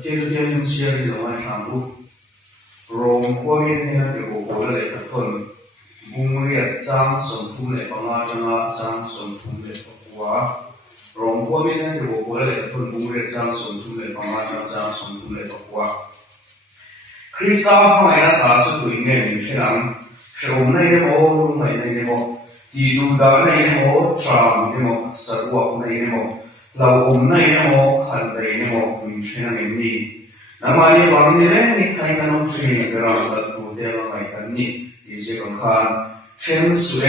เจ้าเทียนเชียร์ที่เราไม่ทำอุโรงพวกนี้เนี่ยเดี๋ยวโอ้เลยทุกคนบุ้งเรียกจ้างส่งทุ่มเลยประมาณจังหวะจ้างส่งทุ่มเลยปะวะโรงพวกนี้เนี่ยเดี๋ยวโอ้เลยทุกคนบุ้งเรียกจ้างส่งทุ่มเลยประมาณจ้างส่งทุ่มเลยปะวะคริสต์มาสไม่น่าตาสุดตัวเองใช่ไหมเชื่อมในเรื่องโอ้ไม่ในเรื่องที่ดูดาในเรื่องโอ้ชามในเรื่องสะดวกในเรื่องเราอมในเรื่องขันในเรื่องมีใช่ไหมนี่น้ำมันวันนี้เรื่องนี้ใครกันน้องช่วยกันเราตัดตัวเดียวไม่กันนี่ที่จะกันขันเช่นสุด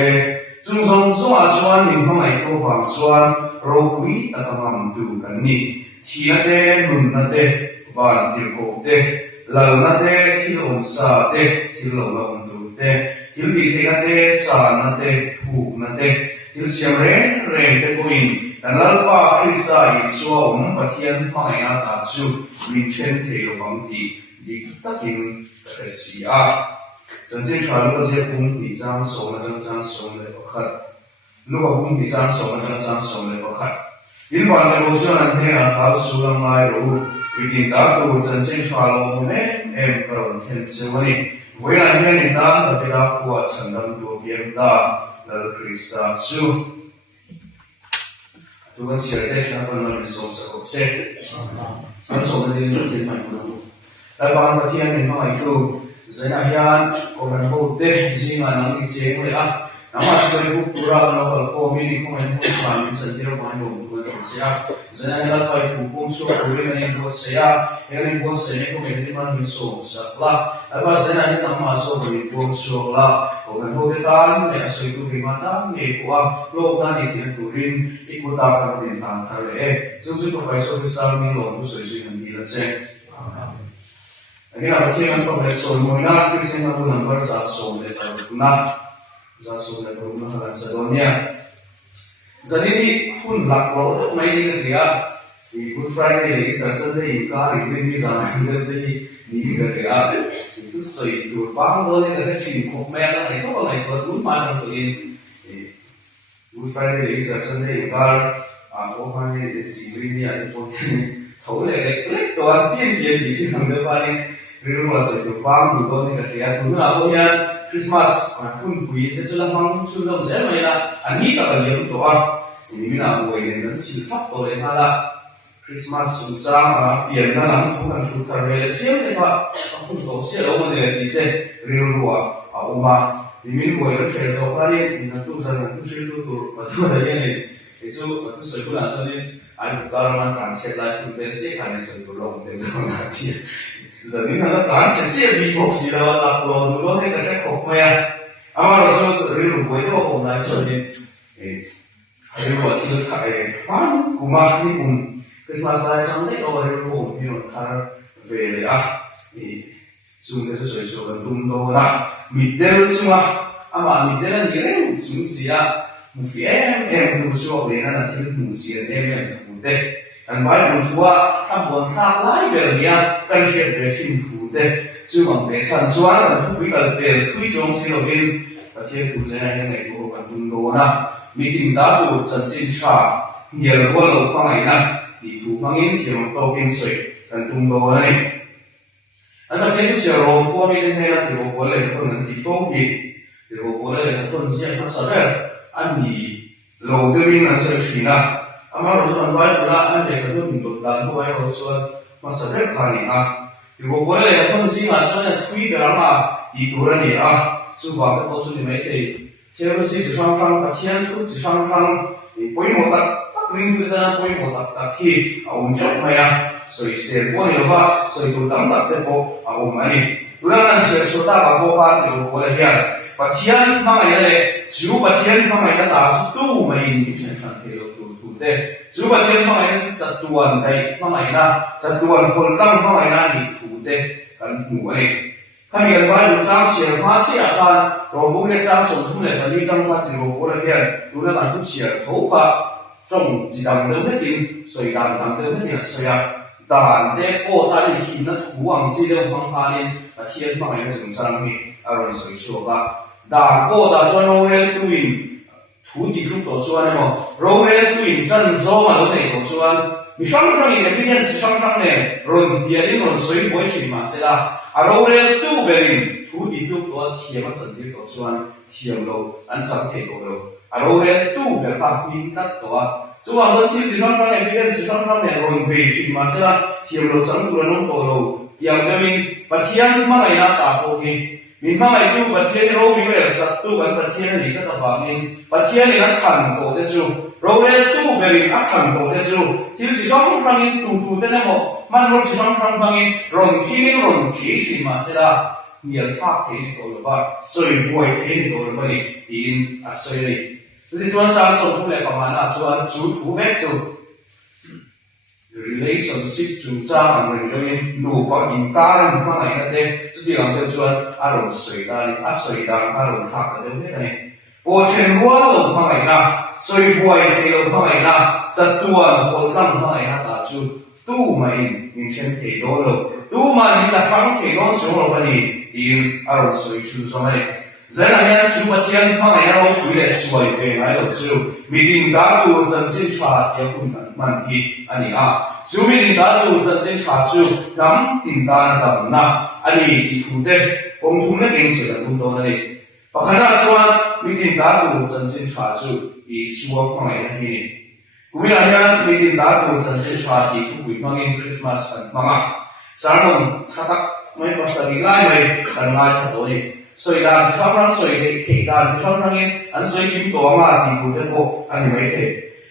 จงส่งส่วนส่วนหนึ่งของไอ้ตัวฝั่งส่วนเราคุยตะกำดูกันนี่ที่นั่นเด้หุ่นนั่นเด้วันที่โกเด้หลังนั่นเด้ที่ลงซาเด้ที่ลงลงดูเด้ที่ดีที่นั่นเด้สานั่นเด้ผูกนั่นเด้ที่เสียงเร่งเร่งเด้กุยแต่ลัลปาคริสต์อิสวาปะเทียนไม่น่าตัดชูวินเชนเทโลบังดีดีตักินเอสซีอา真正传入这些公体上手的这样手的不看，如果公体上手的这样手的不看，因为呢，我说那天啊，他说了买路，一定达到真正传入我们可能天之问题，为了天你当的这个过程当中变大的克里斯塔主，如果写的那个那个手是好写，那手的这个天买不到，来把那天你买一个。Zenahian orang bodoh jingan nang ijeng le ah nama sekali pura nama komi ni komen pun suami sendiri main untuk bersiap Zenahian pai hukum so boleh ni buat saya yang buat saya komen ni mana so saklah apa Zenahian nama so boleh buat so lah orang bodoh tan ya so itu gimana ni kuah lo kan itu turin ikut akan tentang kali justru tu pai so besar ni lo tu sesuatu yang dia cek Ini apa sih yang kau bersol? Mungkin Kristen itu nomor satu di Taruna, satu di Taruna dan sedonia. Jadi di pun lakro itu main di kerja. Di Good Friday ini Saturday ikar ini sana ini di kerja. Itu itu bang boleh ada cincok merah itu kalau itu pun macam tu ini. Good Friday ini Saturday ikar. Aku kan ini sibuk ni ada pun. Tahu lek tuan dia di sini sampai paling Rumah saya itu faham juga ni kerja tu. Apa yang Christmas, pun bui itu sudah faham sudah saya mana. Ani tak boleh doa. Ini mana aku ini dan silap boleh malah Christmas susah. Biar mana Tuhan suka bela siapa ni pak. Aku tu siapa orang ni kita rumah. Aku mah ini boleh kerja sekali. Ini tu saya tu saya tu betul ada ni. Itu sekolah sini. Aku kalau nak cek lagi pensi kan sekolah untuk nanti. Jadi kalau transit sih di box itu tak perlu dulu ni kerja kopnya. Amal rasul rilu itu apa nasi ni? Rilu itu pan kumah ni kum. Christmas saya sampai kalau rilu ni ntar vele sungguh sesuai bentuk lah. Middle semua, ama middle ni rilu sungsia. Mufiem musuh lena nanti musuh mudah. Dan baik untuk kampung lain berniat pensiun pensiun kuda, cuma pesan suara tu kita berkuijong siloin, tapi tu saya yang itu bukan tundona, meeting datu janji cah, niat walau pangainan, itu pangin yang topeng sui dan tundona ni. Anak itu siapa orang ini nak boleh pun difogi, boleh pun siapa sahaja, ani lo demi nasi Cina. Amar usulan baik pula ada yang untuk dan baik usulan masa depan ni Ibu boleh ya pun sih macamnya kui berapa itu orang ni sebab itu sudah mereka jadi sih sesuatu pasien tu sesuatu poin motak tak minggu kita poin motak tapi untuk maya seisi poin apa seisi tambah tempo mani ulangan sesuatu apa kan ibu boleh ya pasien mana ya siapa pasien mana ya tak tu main macam tu Cuba dia mengenai satuan dari mengenai satuan kolkang mengenai itu kan mulai. Kami yang baru sahaja masih akan rombongan sahaja semula dari tempat di rombongan dulu nanti siapa tahu trong jidang dengan sedang dengan saya dan depo tadi kita uang sih orang paling tiada mengenai tentang ini orang sesuatu dan kota soalnya tuin土地都做出来嘛，肉类对正宗嘛都得做出来， มีช่องทางอีกที่เนี่ยช่องทางเนี่ยรนเดียร์รนสวยบวยชิมมาเสละเราเรียนตู้เบรินทูดีลูกตัวเทียมสันติตัวส่วนเทียมเราอันสังเกตเราเราเรียนตู้เบรินมินตัดตัวส่วนสันติช่องทางเนี่ยที่เนี่ยช่องทางเนี่ยรนเบยชิมมาเสละเทียมเราสังตัวน้องตัวเราเทียมเบรินปัจจัยมาไงนะตาโพกีมีมาไงตู้ปัจจัยเรามีเรื่องสัตว์ตู้กันปัจจัยนี่ก็ต้องฟังนี่ปัจจัยนี่นักขันโตเดจูเราเรียนตู้เบรินนักขันโตเดจูที่ช่องทางนี้ตู้เดนโมมันรถช่องทางนี้รนขี้ชิมาเสละมีอันทักเทนตัวละว่าสวยบวยเทนตัวละว่านี่อินอัศวินสุดที่ส่วนจางส่งผู้เล่นประมาณนั้นส่วนจุดผู้เวกจู relationship จุดจางมันเรื่องนูปะอินการณ์มาไงนั่นเองสุดที่เราเป็นส่วนอารมณ์สวยดานี่อัศวินดาอารมณ์ทักกันเรื่องนี้นี่โอเชนวัวลงมาไงนะสวยบวยเทลงมาไงนะจัดตัวคนตั้งมาไงนะตาจูตู้มาอินมิเชนเทโดโลตู้มาอินตะครั้งเทโดส่งเราไปนี่อินอารมณ์สวยชูสมัยเจ้าหน้าที่จูบัดยันมาไงนะเราคุยเลยสวยเป็นไงเราจูมีดินดาดูจันจิชาเกี่ยวกับมันที่อันนี้จูมีดินดาดูจันจิชาจูน้ำดินดาดำนะอันนี้ที่คุณเด็กผมทุ่มเล็กเองเสียคุณโดนอะไรเพราะขณะส่วนมีดินดาดูจันจิชาจูอีสวมาไงนะที่นี่กูมีอะไรมีดินดาดูจันจิชาที่กูคุยมาเงินคริสต์มาสกันมาสารมันชักไม่ภาษาดีไล่ไปกันง่ายทั้งตัวนี้สวยดานที่เขาพร้อมสวยเด็กดานที่เขาพร้อมนี้อันสวยยิ้มตัวมาที่กูจะบอกอันนี้ไม่เท่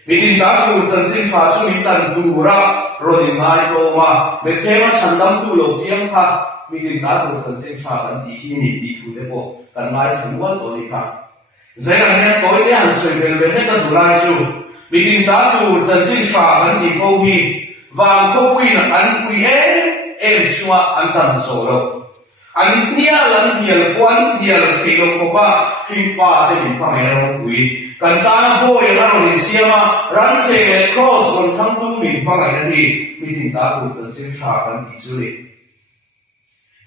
มีดินดาดูจันจิชาช่วยตันดูระโรดินายโตมาเมื่อเช้าฉันดำดูโลกยังค่ะมีดินดาดูจันจิชากันดีนี่ที่กูจะบอกกันง่ายทั้งวันตัวนี้ค่ะเจ้าหน้าที่ตัวนี้อันสวยเป็นเรื่องกันดูไรชูมีดินดาดูจันจิชากันดีเขาฮีวางเขาคุยนะอันคุยชัวอันตันโซโลอันเนี้ยลันเดียลกวนเดียลที่เราบอกว่าคิงฟ้าได้มีความให้เราคุยกันตาโบยเราดิเสียมารันเทครอสคนทั้งตู้มีความให้เราดีมีดินดาดูจันจิชากันดีจุเลย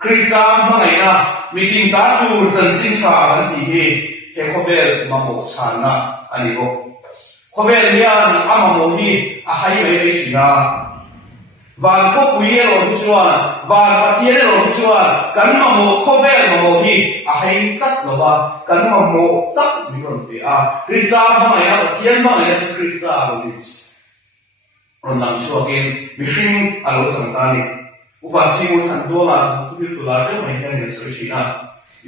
คริสต์มาไงนะมีดินดาดูจันจิชากันดีเฮคเวลมาบอกฉันนะอันนี้บอกคเวลเนี่ยอามาโมฮีอาให้ไม่ได้ชินะวันก็คุยเราทุกส่วนวันปฏิเสธเราทุกส่วนกันมาโมคเวลมาโมฮีอาให้ตัดเราว่ากันมาโมตัดมีคนเปียคริสต์มาไงนะปฏิเสธมาไงนะคริสต์เราดิเราหลังช่วงนี้มีสิ่งอารมณ์ต่างๆอุปสรรคทั้งตัวเราทุกตัวเราได้ไม่ได้เงินสุดชีนะ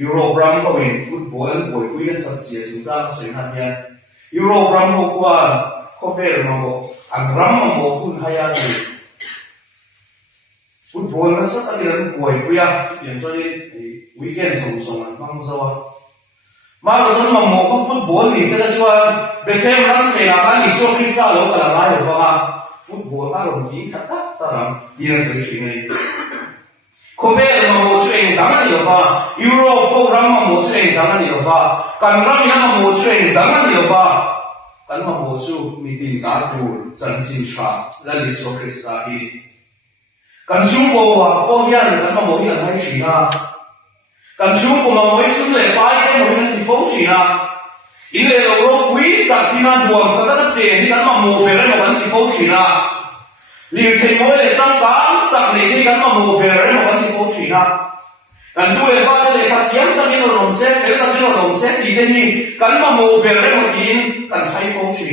ยุโรปรัมก็เป็นฟุตบอลบอยคุยในสัตว์เสียสุดจ้าสุดนั้นเนี่ยยุโรปรัมบอกว่าคเวลมาบอกอันรัมมาบอกคุณหายาดีฟุตบอลนั้นสักอันนี้บอยคุยอ่ะอย่างเช่นวีคเอนด์ส่งมันฟังซะว่ามาเราส่วนมาบอกว่าฟุตบอลนี่เสียชวนเบคแฮมรังเทียกันนี่ส่วนคริสต์เราก็ละลายหรือเปล่าฟุตบอลอารมณ์ดีขัดตารังดีนะสุดชีวิตคเวลมาบอกช่วยดังนั้นหรือเปล่ายุโรปพวกรัมมาบอกช่วยดังนั้นหรือเปล่ากันรัมยังมาบอกช่วยดังนั้นหรือเปล่ากันมาบอกช่วยมีดินดาดูจันจิชาและลิสโอคริสต์อีกันชุ่มโบว่าพวกยันกันมาบอกยันให้ชีนะกันชุ่มโบมาบอกสุ่มเล่ไปได้หมดยันที่ฟ้องชีนะอินเล่เราคุยกับที่นั่นดวงสัตว์เจนี่กันมาบอกเป็นเรื่องวันที่ฟ้องชีนะลีเทมโมเล่จังการตักเลยที่กันมาบอกเป็นเรื่องวันที่ฟ้องชีนะกันดูเอฟาเล่ขัดยังตั้งยินเราลงเซฟเฟลตั้งยินเราลงเซฟดีเดนี่กันมาบอกเป็นเรื่องวันที่กันให้ฟ้องชี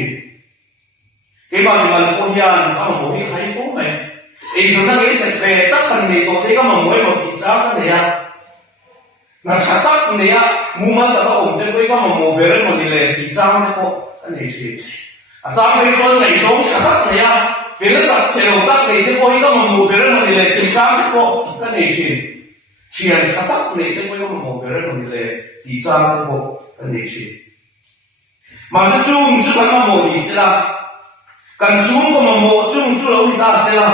เกี่ยวกับมันพวกยันกันมาบอกให้ฟ้องไหมอีกส่วนนึงที่เป็นเฟรตักกันนี่ตัวที่ก็มาบอกว่าที่จ้ากันเนี่ยนักชัดตักเนี่ยมุ่งมั่นแต่ละองค์เป็นผู้ก็มาบอกเป็นเรื่องวันที่เลยที่จ้าเนี่ยก็อันนี้สิอาจารย์เป็นคนในช่วงชัดตักเนี่ยเฟรตักเซลล์ตักเนี่ยที่ผู้ก็มาบอกเป็นเรื่องวันที่เลยที่จ้าเนี่ยก็อันนี้สิเชียร์ชัดตักเนี่ยที่ผู้ก็มาบอกเป็นเรื่องวันที่เลยที่จ้าเนี่ยก็อันนี้สิมาจะจุ่มกันมาบอกดีสิละกันจุ่มก็มาบอกจุ่มเราไม่ได้สิละ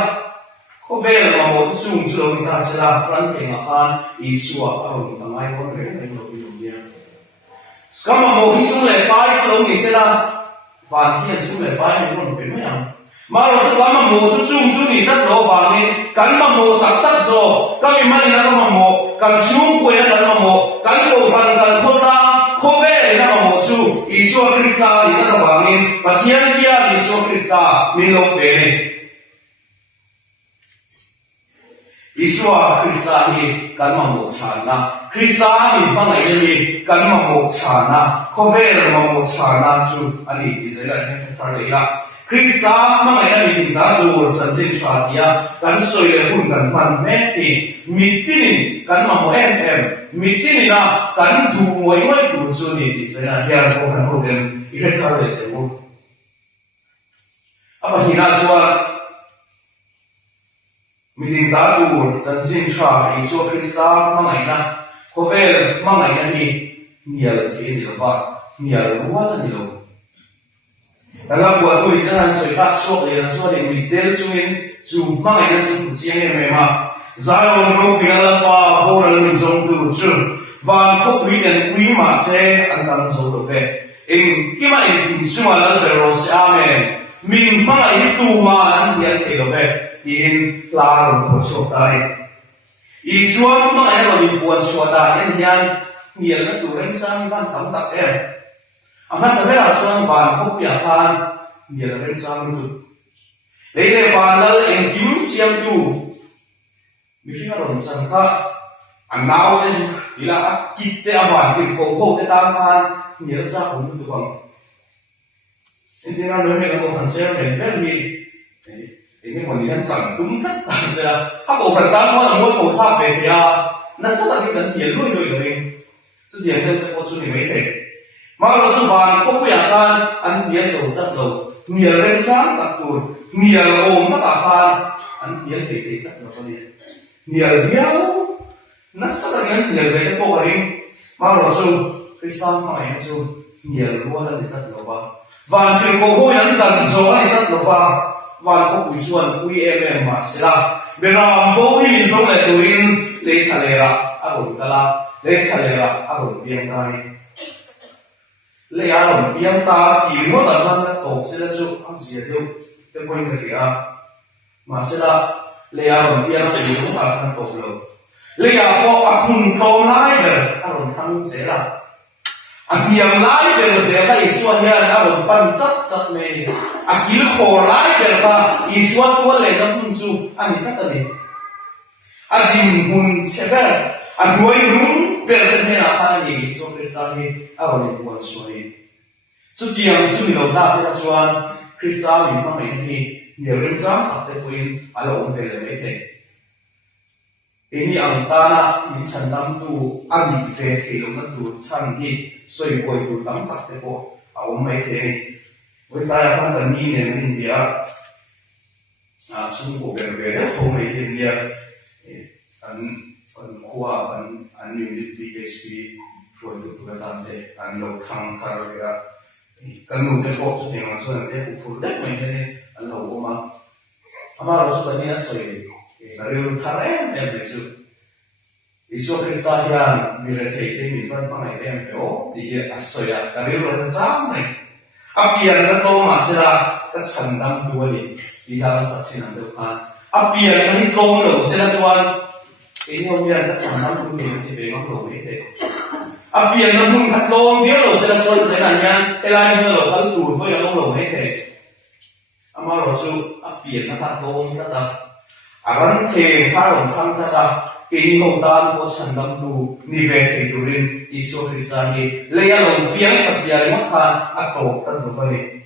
ก็เวลามาบอกจุ่มเราไม่ได้สิละรันเก่งอ่านอิสวะเอาทำไมคนเรียนไม่รู้อยู่เนี่ยสกัมมาบอกที่สุ่มเล่ไปเราไม่สิละวันที่สุ่มเล่ไปไม่รู้เป็นไม่ยังมาเราจะมาบอกจุ่มนี่ตัดเราวันนี้กันมาบอกตัดโซ่กันมีมันนี่นะมาบอกกันจุ่มคุยนะมาบอกกันโกฟังกันโคตรก็เวลามาบอกจุ่มอิสวะคริสต์นี่นะวันนี้ปฏิญาณที่อิสวะคริสต์มีโลกเป็น Isua Kristani kan mamochana Kristani bangai ni kan mamochana khovel mamochana chu ani izela ne tharela Krista mangai ni ta do sanjin chatia kan soile hun kan man me ti mitini kan mamo mitini na kan du moi moi du chu ni izela hian ko kan ho dem ire tharle te mo apa hina suwa Meeting tadu janjin sha Isu Krista mangai na khovel mangai na ni nial the ni lawa nial ruwa ni lo dalam buat tu isan sekat sok ya so ni middle chuin chu mangai na chu chiang me ma zalon ro pinala pa boral min zong tu chu van ko wi den wi ma se an tam so do fe in kima in suma la de ro sa me min mangai tu ma an ya the do fe in la ro so dai Isuan mangai ro ni buat suada en hian nial na tu ren sang van tam tak Ama sabera suan van ko pia kan nial ren sang tu leile van dal en kim siam tu mi ron sang ka anau en ila kitte awan ki ko ko te ta kan nial sa ko tu bang entina no me ko han se me mi ini mo ni han sang tum tat ta sa ha ko kan ta mo ko tha pe ya na sa ta ki kan nial loi loi ring chu dian de ko chu ni me te Maka su van ko ya kan an nial so tat lo nial ren sang tak tur nial om ta kan an nial te te tak lo ni nial viau nasa kan nial ve ko ring maka su Krista ma ya su nial ro la tat lo ba van ki ko ho yan dan zo ai tat lo ba van ko pu suan ui em ma sila beram bo hi so le turin le khalera aron kala le khalera aron piang kai le aron piang ta ti mo da man na to se la chu a sia deu te point ka ria ma se la le aron piang ta ti mo ta kan to lo le ya ko a kun ko lai de aron thang se la a piang lai de se ta iswa ya aron pan chat chat me a kil ko lai de ba iswa ko le na kun chu ani ta ta ni a din hun se ba a duai rum Berarti apa ni? So Krista ni awal ni buat suami. So tiang tu ni lo dah sesuatu Krista ni mana ini dia rencana apa pun ala orang vela mereka. Ini antara mincandam tu ani vela ilmu tu canggih soi boy tu tampak tepo awam mereka ni. Kita akan tani ni dia sungguh berbeza. Awam mereka dia kuah an unit PHP project berante an lo khang karya kan nu de ko tu tengah so nanti full dah main ni an lo oma amar so bania so ye dari thare besu isu Kristian mirate te mi fan pangai tem peo di asoya dari lo sam ni apian na to masira ka chandam tu ni di dalam sakti nan de kan apian ni to lo sela suan ini orang yang sangat pun di film lo itu. Apa yang pun kat lo dia lo selalu sebenarnya elain lo kalau tur pun yang lo itu. Amar rasul apa yang kat lo kata aran ceng kalau kan kata ini orang ko sandam tu nivel iturin isu Kristani leya lo piang setia makan atau kan balik.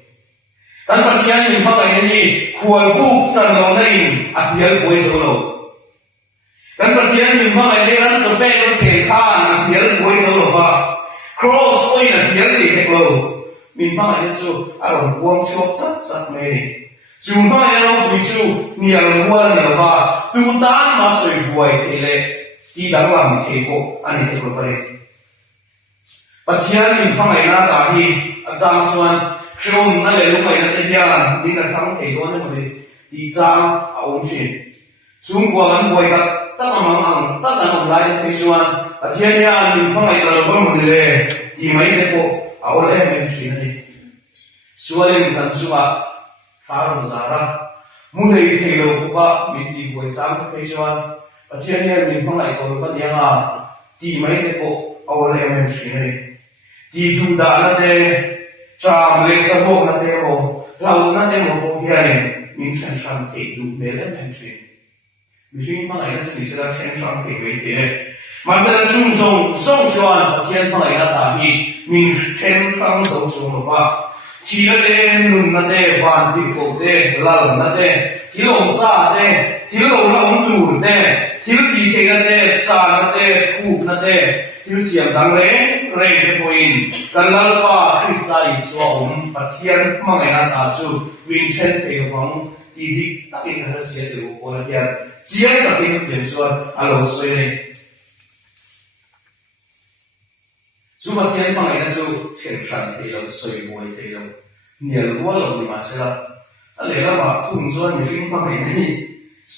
Tanpa kian yang pakai ini kual buk sandal lain apial boleh solo. Dan bagian yang mana dia sampai ke tekan dia boleh selalu cross point dia di teklo minta itu alam buang siop cat meni cuma yang begitu nial buang nial tutan masuk buai kele di dalam teko ani teklo balik bagian yang mana tadi ajang suan kau nale rumah yang terjadi di dalam teko ni boleh di jam awam sih sungguh kan buai kat tak namang lain pesuan. Akhirnya ni pangai kalau bermula di mana ko awal mention ni. Sualin kan suah farm zara mulai thelo ko miti boy sang pesuan. Akhirnya ni pangai kalau berdiam di mana ko awal mention ni. Di duda nade jam lesa ko nade ko lalu nade mo ko biarin mention sam itu bela mention. มีสิ่งบางอย่างที่จะเชื่อมต่อที่ไม่ได้มาแสดงสุ่มส่งส่งชวนประเทศบางอย่างต่างที่มีเชื่อมต่อส่งส่งว่าที่ละเดนุ่นนั่นเดวันที่โกเดลาลนั่นเดที่ลงซาเดที่ลงละอุ่นดูเดที่ละดีเทนั่นเดซานั่นเดคูนั่นเดที่เสียงดังเร่เร่เดปอินกันลาลปาคริสไซสวมประเทศบางอย่างต่างสู้วินเชนเทวังที่ดิตักอินเทอร์เซียเดวโอลาเดียเจียนตักอินเดียส่วนอารมณ์สวยสู้ประเทศบางอย่างสู้เชื่อชันเทลสวยมวยเทลเนี่ยรู้ว่าเราไม่มาเสียละอะไรก็ว่าทุ่งส่วนมีสิ่งบางอย่างนี่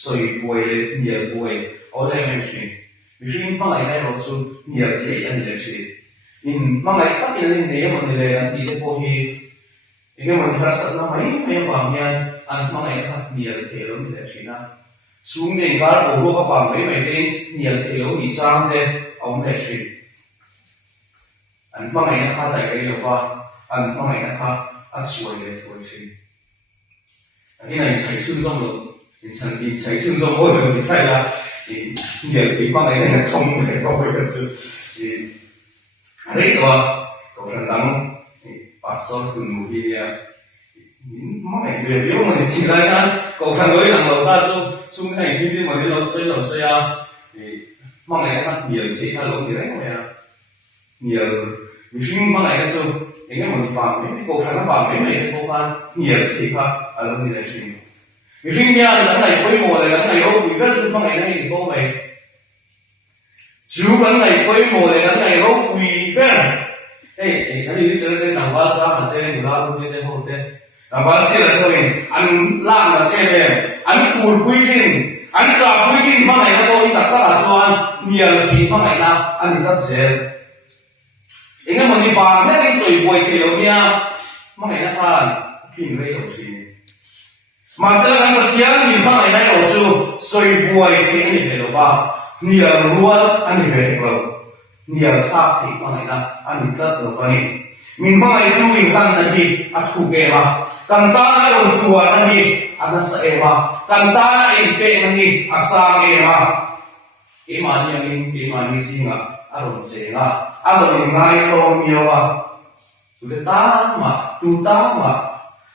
สวยมวยเลยเนี่ยมวยเอาได้ไม่ใช่มีสิ่งบางอย่างเราสู้เนี่ยเทอันนี้ใช่อินบางอย่างตักอินเนี่ยมันเลยนะดีแต่พอที่เองมันรักษาไม่ฟังเนี่ยอันบางอย่างเนี่ยเทลไม่ได้ใช่นะสุ่มเด็กบ้านโอ้โหก็ฟังไม่ได้เนี่ยเทลมีจางเดเอาไม่ใช่อันบางอย่างข้าใจเลยว่าอันบางอย่างข้าอัดช่วยเลยทุกสิ่งอันนี้ในใช้ชื่อจงเลยในใช้ชื่อจงโอ้ยมันใช่ละเนี่ยที่บางอย่างท่องเลยท่องไปกันสุดอะไรตัวก็ฉันตั้งพาสตอร์คุณมูฮีเนี่ยบางอย่างเดี๋ยวมันที่ไรกันก็ฉันเลยหลังเราได้สุ่มให้ที่ที่มันเราเสียบางอย่างเนี่ยที่ข้าลงที่ไรก็เนี่ยเนี่ยมีสิ่งบางอย่างสู้อย่างนี้มันฟังไม่โกงนะฟังไม่โกงกันเนี่ยที่ข้าอารมณ์นี่แหละสิ่งมีสิ่งเนี่ยหลังไหนคุยโมเลยหลังไหนเราคุยกันสุดบางอย่างให้ดีโฟไปจู่หลังไหนคุยโมเลยหลังไหนเราคุยกันอันนี้ที่เสด็จนำว่าสร้างมาเต้นเราคุยเต้นโหเต้นำว่าเสียแล้วเองอันล่างมาเต้นเลยอันกูคุยจริงอันจับคุยจริงบางอย่างเราที่ตัดตลาดส่วนเนี่ยที่บางอย่างนะอันนี้ตัดเสียเองมันมีบางนั่นที่สวยบวยเที่ยวเนี่ยไม่ให้นักการกินเรื่องสิ่งมาเสด็จกันเที่ยวมีบางอย่างเราสู้สวยบวยเที่ยวนี่เที่ยวว่าเนี่ยรู้ว่าอันนี้เป็นเราเนี่ยท่าที่บางอย่างนะอันนี้ตัดเราฟังมีบางอย่างดูอีกครั้งนั่นที่อัดคู่เกมากันตาเราตัวนั่นที่อันนั้นเสียมากันตาเราเองเป็นนั่นที่อัศางเอมาเนี่ยมีสิ่งอ่ะอารมณ์เสียงอารมณ์ง่ายโลมีว่าสุดท้ายมาดูตามา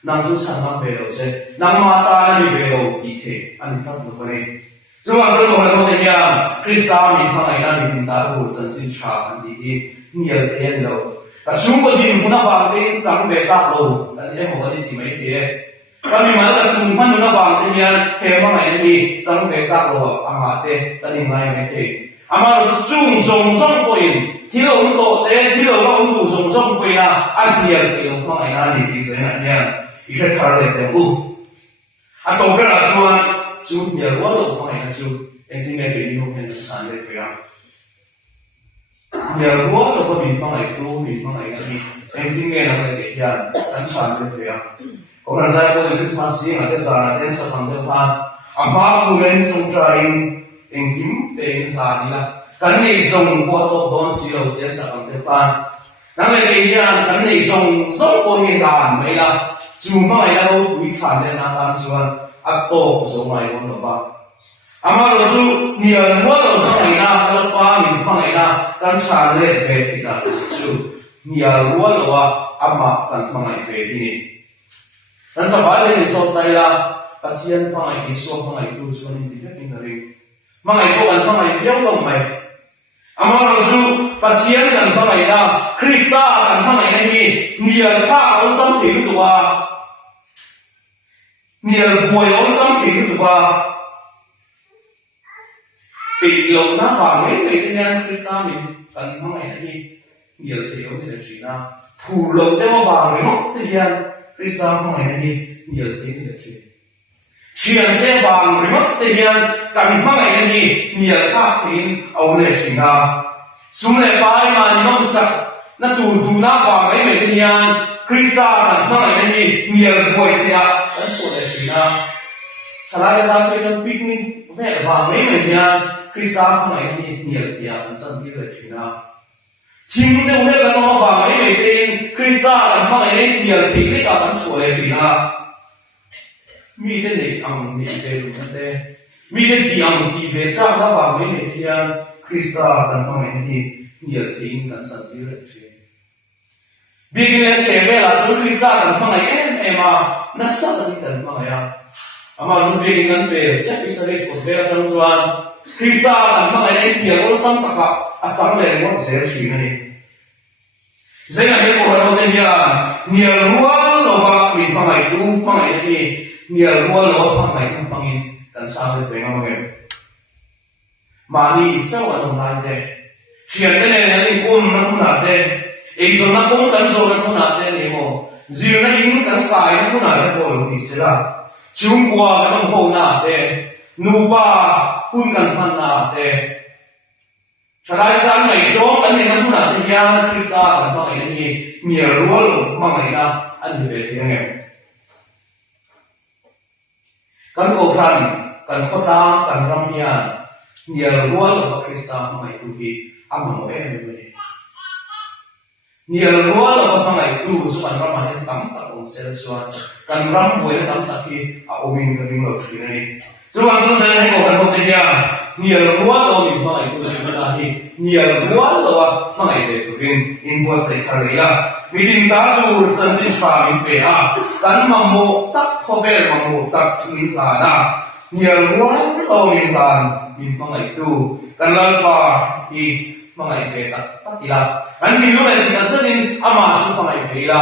นั่งจุดฉันนั่งเบลเสนั่งมาตาในเบลอีเทอันนี้ทั้งหมดนี้จังหวะที่เราเห็นเนี่ยคริสต์มีพระไอ้นั่นมีตาหูจันทร์ชาอันนี้เนี่ยเทียนเราแต่ช่วงก็ยิ่งคุณฟังที่จังเบตาโลอันนี้ผมก็ยิ่งไม่เทียก็มีมาแต่คุณมันคุณฟังที่เนี่ยเห็นพระไอ้นี่จังเบตาโลอามาเตแต่นี่ไม่เทียอามาจุ่มส่งไปที่เราโตเต้ที่เราว่าอุ่นส่งไปนะอันเดียวที่เราฟังไอ้นั่นดีสินะเนี่ยอีกแค่ทาร์เลตเต็มอันโตเป็นอะไรส่วนจุดเนี่ยว่าเราฟังไอ้นั่นจุดเอ็งที่เนี่ยเป็นยูเป็นสารเลยครับเนี่ยว่าเราฟังมีฟังไอ้ตัวมีฟังไอ้นั่นเอ็งที่เนี่ยเราเลยเดียร์อันสารเลยครับก็เราใช้พวกคริสต์มาสสิ่งอะไรสารเต็มสักพันเดียวกันอามาบุเรนสงใจเอ็งกิมเป็นตาดีละกันนี่ส่งพวกตัวบอลสีเราเต็มสักพันเดียวกันนั่นเลยเนี่ยกันนี่ส่งคนเห็นตาไม่ละจุ่มไม่ละเราวิชาเนี่ยนาตามส่วนอัตโตส่งไม่คนละบ้าอามาเราสู้เนี่ยว่าเราทำไงนะเราป้ามีทำไงนะกันชาเล่เฟตินะสู้เนี่ยว่าเราว่าอามากันทำไงเฟตินี่กันสบายเลยสอบได้ละปัจจัยทำไงกิจสอบทำไงดูส่วนนี้ที่เป็นอะไรทำไงก็กันทำไงเที่ยวก็ไม่อามาเราสู้ปัจจัยกันทำไงนะคริสต์กันทำไงนี่เนี่ยข้าเอาสัมผัสตัวเนี่ยป่วยเอาสัมผัสตัวปิดลงหน้าฝั่งไม่ไปที่นั่นคริสต์มีกันทำไงนี่เนี่ยเที่ยวนี่แหละจีน่าถูกลงได้ว่าฝั่งไม่หมดที่นั่นคริสต์ทำไงนี่เนี่ยเที่ยวนี่แหละจีเชียร์ได้ฝั่งไม่หมดที่นั่นกันทำไงนี่เนี่ยข้าทิ้งเอาเลยจีน่าสุนัขไปมานี่น้องสักนั่นดูหน้าฝั่งไม่ไปที่นั่นคริสต์กันทำไงนี่เนี่ยป่วยที่นั่นกันส่วนเลยจีน่าสลายตาไปจนปิกนิกแวะฝั่งไม่ไปที่นั่นคริสต์ทำไมนี่เนี่ยที่อ่ะมันจะมีอะไรชีนะทีมเดียวกันก็ต้องฟังไม่เป็นคริสต์ทำไมนี่เนี่ยที่นี่ก็มันสวยชีนะมีแต่เด็กอังมีแต่ลูกนั่นเอง มีเด็กที่อังกีเวจ้ามาฟังไม่เที่ยงคริสต์กันฟังไม่นี่เหี่ยทิ้งกันสักทีเลยเช่บิกินเสียเวลาสุดคริสต์กันฟังไอ้มานักสักทีกันฟังไอ้อามาจุดบิกินกันเปย์เสียฟิสเลสกุเบลจังจวนคริสต์กันฟังไอ้เหี่ยก็สังตะกะอาจารย์เลยว่าเสียชีวิตนี่เสียงเด็กคนเราเนี่ยเหี่ยรัวเราว่ามีฟังไอ้ดูฟังไอ้นี่เหี่ยรัวเราฟังไอ้ดูฟังอินกันสร้างเป็นยังไงมานี่เจ้าวันนั้นเด็กเชียร์เต้นเนี่ยกุ้งนักบุญเต้นเอกชนนักกุ้งกันโซ่นักบุญเต้นเนี่ยโมจีนนักอินกันกายนักบุญเต้นโมนี่สิละจุงกัวกันโมนาเต้นนูบาคุณกันพันนาเต้นชายกันไม่โซ่กันเนี่ยนักบุญเต้นยาคริสต์กันฟังอย่างนี้มีรัวลงมาไม่นะอันนี้เป็นยังไงกันโกคันกันข้อตามกันรำยานมีรัวลงมาคริสต์ไม่ดูดีอามันโมเอ็มเลยมีรัวลงมาไม่ดูสุวรรณรำให้ตั้มตะองเซลสวนกันรำบวยตั้มตะที่อาโอมินกันวิ่งหลบชีนี่สุวรรณสุดท้ายให้โกคันโมเทียมีรัวลงมาไม่ดูคริสต์ที่มีรัวลงมาไม่ดูวิ่งอินบัวใส่คาริยามีดินตาดูสันติภาพมีเปียกันมังโมตักพอเวลมังโมตักนิลานะมีรัวลงมินตันมินไม่ดูกันลัลปาอีมังไอเฟตักตักอีลาอันที่รู้เลยที่กันเสดินอามาสุมังไอเฟลา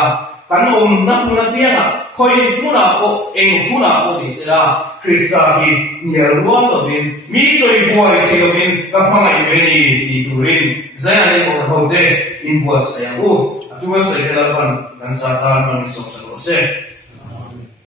กันนักเปียนะคอยมุนาโอเองมุนาโอดิสลาคริสต์ที่มีรัวลงมินมีสวยบัวที่ลงมินกับมังไอเฟนีที่ดูรินใจอะไรก็เขาเดอินบัวเสียงอู้ตัวเสียงละพันกันสาธารณะนิสมสกุลเส